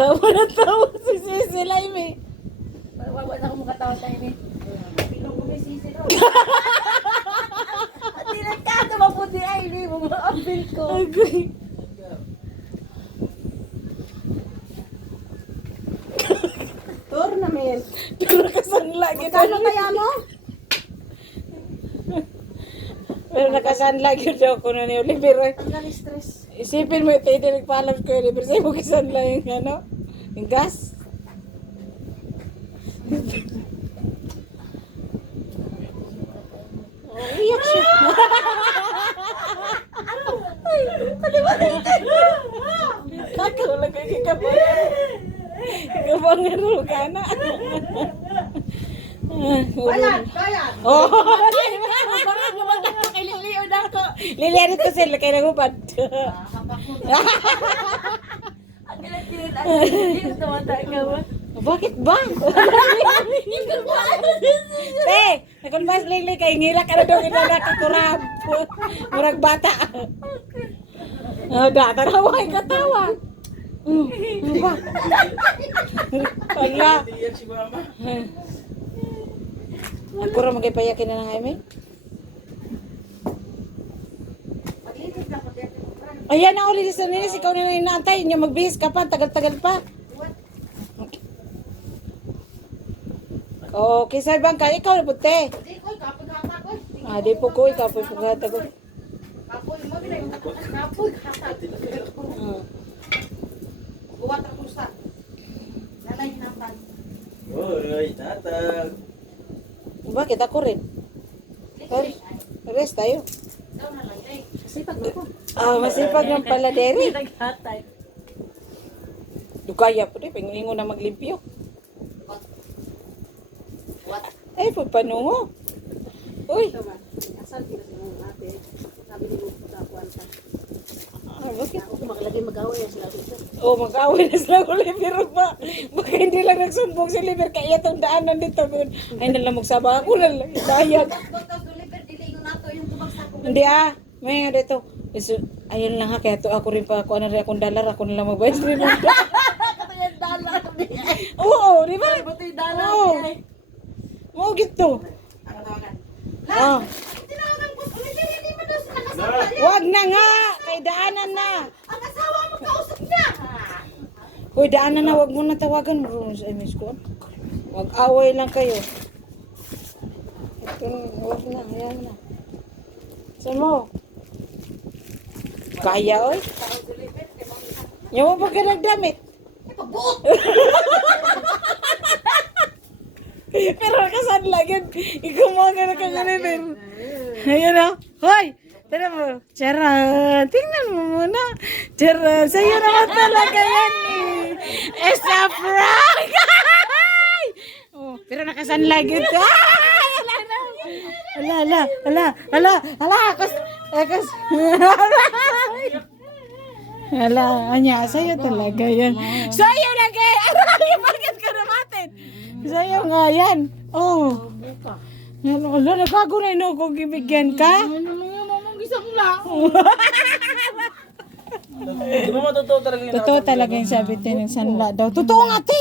Tawa si Sisi Laime. Wala na akong makatawa sa ini. Pilong ko may sisi daw. At tinagkata maputi ay hindi mo ma-appeal ko. Agay. Tournament. Pero kasanla gid. Kano kaya mo? Pero nakasanla gid ako na ni Oliver. Ang stress. Isipin mo ito, nagpaalam ko yun. Pero sa'yo mo kasanla yung ano? Yung gas? Oh, iyak siya. Ikaw lang kayo kikabangan. Kikabangan ro ka na. Bayad, bayad. Oh! Parang naman ako kay Liliyo na ako. Liliarit ko sila kayo nagupad. Ang galit-galit ang galit. Tumatawa ka ba? Bakit ba? Eh, nakunbas lili kay ngila ka na daw kinanakikurab. Murag bata. Oh, tarawa kay katawa. Ano ba? Wala. Ang puro magipayakin na ng Amy. Paglilit na ko dito. Ayan na ulit sa nilis, ikaw na inaantay. Niya magbihis ka pa, tagal-tagal pa. Okay, sa ibang ka, ikaw na puti. Di ko kapag-hata ko. Ah, di po ko, ikaw po pagkata ko. Kapoy mo binay kapoy hata. Buwat ako sa. Lalay napan. Hoy, tatag. Bakit ako rin? Rest tayo. Daw na lang eh. Sipag ko. Ah, masipag ng pala, Derry. Naghatay. Dukaya po rin, pingingo na maglimpyo. What? Ay, pagpanungo. Uy, Tama. Asal kita sa mga ate. Sabi ni mo kakuan ka. bakit? Ako makalagay mag-away sila dito. Oh, mag-away na sila ko Oliver ba? Baka hindi lang nagsumbong si Oliver kaya itong daanan dito. Ay, nalamog sabang ako lang. Bayag. Dr. Deliver dilingon nato yung tubagsa ko. Hindi may nga dito. Ayun lang ha, kaya to ako rin pa, ako na rin akong dalar, ako na lang magbayad rin. Katayang dollar. Oo, di ba? Buti dollar. Oo. Oo, gito. Ang tawagan. Ah, Tinawagan ko. Hindi mo daw sila kasama. wag na nga, kay daanan na. Ang asawa mo kausap niya. Hoy, daanan na, wag mo na tawagan mo sa MS ko. Wag away lang kayo. Ito, wag na, ayan na. Saan mo? Kaya, oy. Yung mo pagka nagdamit. Pagbuot. Pero nakasan lang yun. Ikaw mga ka na Oliver. Ayan na. Hoy! Tara mo. Charan. Tingnan mo muna. Charan. Sa'yo naman talaga yan eh. It's a prank! Oh, pero nakasan lang yun. Ala. Akas. Ala, anya, sa'yo talaga yan. Sa'yo na kay Aray, bakit ka namatin? Sa'yo nga yan. Oh. Yan, ala, nagago na ino kung ibigyan ka. Ano mga mamang gisang lang. Di mo matotoo talaga yung Totoo talaga yung sabi tayo ng sanla daw. Totoo nga, te.